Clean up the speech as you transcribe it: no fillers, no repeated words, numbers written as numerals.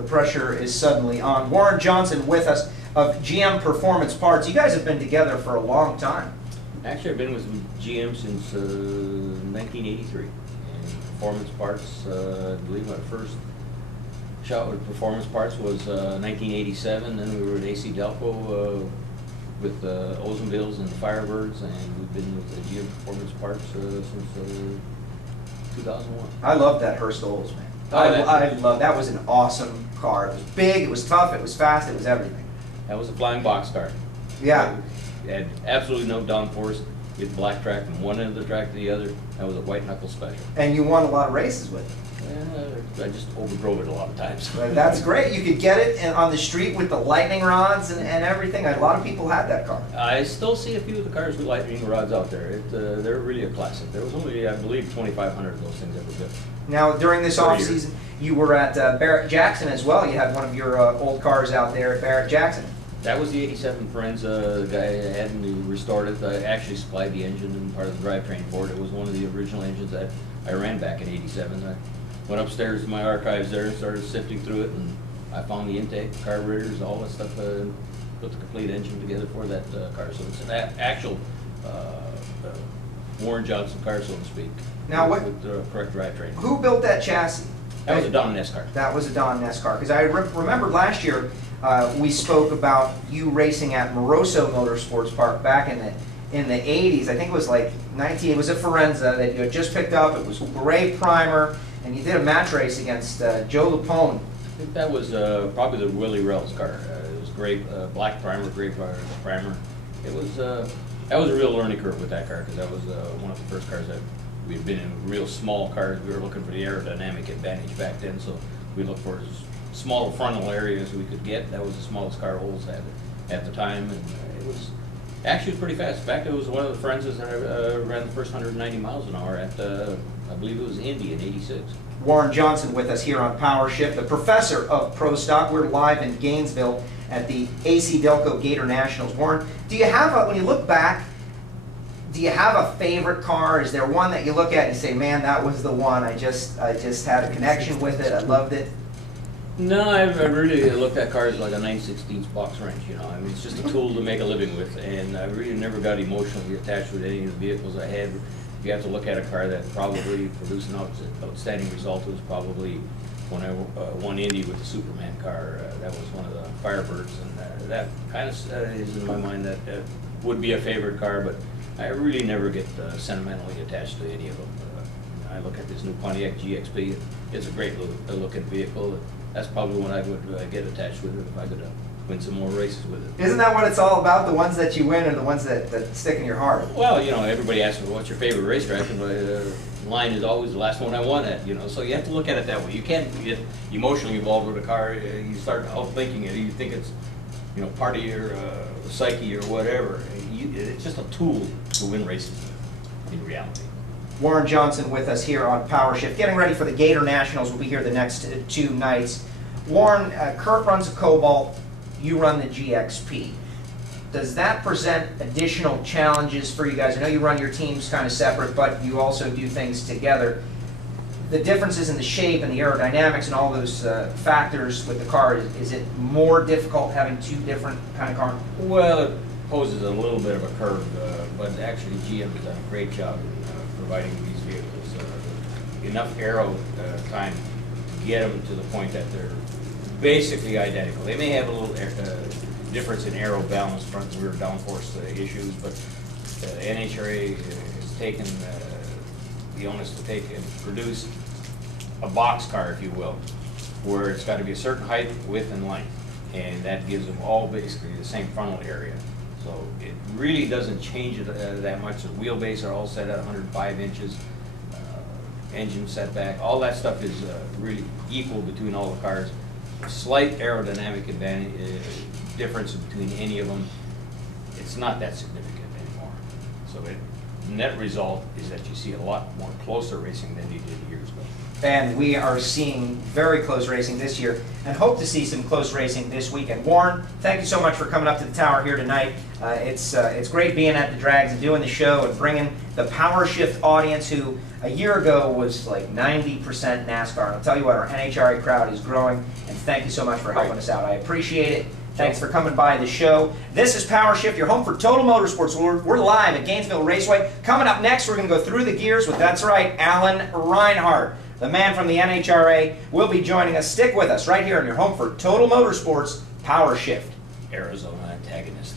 the pressure is suddenly on. Warren Johnson with us of GM Performance Parts. You guys have been together for a long time. Actually, I've been with GM since 1983. And Performance Parts, I believe my first shot with Performance Parts was 1987. Then we were at AC Delco with Ozenbills and Firebirds, and we've been with the GM Performance Parts since 2001. I love that Hurst Olds, man. I love that. Was an awesome car. It was big, it was tough, it was fast, it was everything. That was a flying box car. Yeah. It had absolutely no downforce. You had black track from one end of the track to the other. That was a white knuckle special. And you won a lot of races with it. I just overdrove it a lot of times. But that's great. You could get it on the street with the lightning rods and everything. A lot of people had that car. I still see a few of the cars with lightning rods out there. They're really a classic. There was only, I believe, 2,500 of those things ever built. Now, during this off season, you were at Barrett-Jackson as well. You had one of your old cars out there at Barrett-Jackson. That was the 87 Forenza. The guy had and restored it. I actually supplied the engine and part of the drivetrain for it. It was one of the original engines that I ran back in 87. I went upstairs to my archives there and started sifting through it, and I found the intake, carburetors, all that stuff, put the complete engine together for that car. So it's an actual Warren Johnson car, so to speak. Now, with the correct drivetrain. Who built that chassis? That was a Don Ness car. That was a Don Ness car. Because I remember last year we spoke about you racing at Moroso Motorsports Park back in the 80s. I think it was like it was a Forenza that you had just picked up. It was gray primer, and you did a match race against Joe Lapone. I think that was probably the Willie Rells car. It was gray, black primer, gray primer. It was that was a real learning curve with that car, because that was one of the first cars that we'd been in. Real small cars. We were looking for the aerodynamic advantage back then, so we looked for as small frontal area as we could get. That was the smallest car Olds had at the time, and it was actually pretty fast. In fact, it was one of the Forenzas that ran the first 190 miles an hour at I believe it was Indy in '86. Warren Johnson with us here on Powershift, the professor of Pro Stock. We're live in Gainesville at the AC Delco Gator Nationals. Warren, do you have when you look back, do you have a favorite car? Is there one that you look at and you say, man, that was the one, I just had a connection with it, I loved it? No, I really looked at cars like a 9/16 box wrench, you know. I mean, it's just a tool to make a living with, and I really never got emotionally attached with any of the vehicles I had. You have to look at a car that probably produced an outstanding result. It was probably when I won Indy with the Superman car. That was one of the Firebirds, and that kind of is in my mind that would be a favorite car, but I really never get sentimentally attached to any of them. I look at this new Pontiac GXP. It's a great looking vehicle. That's probably one I would get attached with it if I could win some more races with it. Isn't that what it's all about? The ones that you win are the ones that stick in your heart. Well, you know, everybody asks me, what's your favorite racetrack? And mine is always the last one I won at, you know. So you have to look at it that way. You can't get emotionally involved with a car. You start outthinking it. You think it's, you know, part of your psyche or whatever. It's just a tool to win races in reality. Warren Johnson with us here on Powershift, getting ready for the Gator Nationals. We'll be here the next 2 nights. Warren, Kurt runs a Cobalt, you run the GXP. Does that present additional challenges for you guys? I know you run your teams kind of separate, but you also do things together. The differences in the shape and the aerodynamics and all those factors with the car, is it more difficult having 2 different kind of cars? Well, it poses a little bit of a curve, but actually GM has done a great job in providing these vehicles enough aero time to get them to the point that they're basically identical. They may have a little difference in aero balance, front and rear downforce issues, but NHRA has taken the onus to take and produce a box car, if you will, where it's got to be a certain height, width, and length, and that gives them all basically the same frontal area. So it really doesn't change it that much. The wheelbase are all set at 105 inches. Engine setback, all that stuff is really equal between all the cars. A slight aerodynamic advantage difference between any of them, it's not that significant anymore. So net result is that you see a lot more closer racing than you did years ago. And we are seeing very close racing this year and hope to see some close racing this weekend. Warren, thank you so much for coming up to the tower here tonight. It's great being at the drags and doing the show and bringing the Powershift audience, who a year ago was like 90% NASCAR. And I'll tell you what, our NHRA crowd is growing, and thank you so much for helping us out. I appreciate it. Thanks for coming by the show. This is Powershift, your home for total motorsports. We're live at Gainesville Raceway. Coming up next, we're going to go through the gears with, that's right, Alan Reinhart, the man from the NHRA, will be joining us. Stick with us right here on your home for total motorsports, Powershift. Arizona antagonist.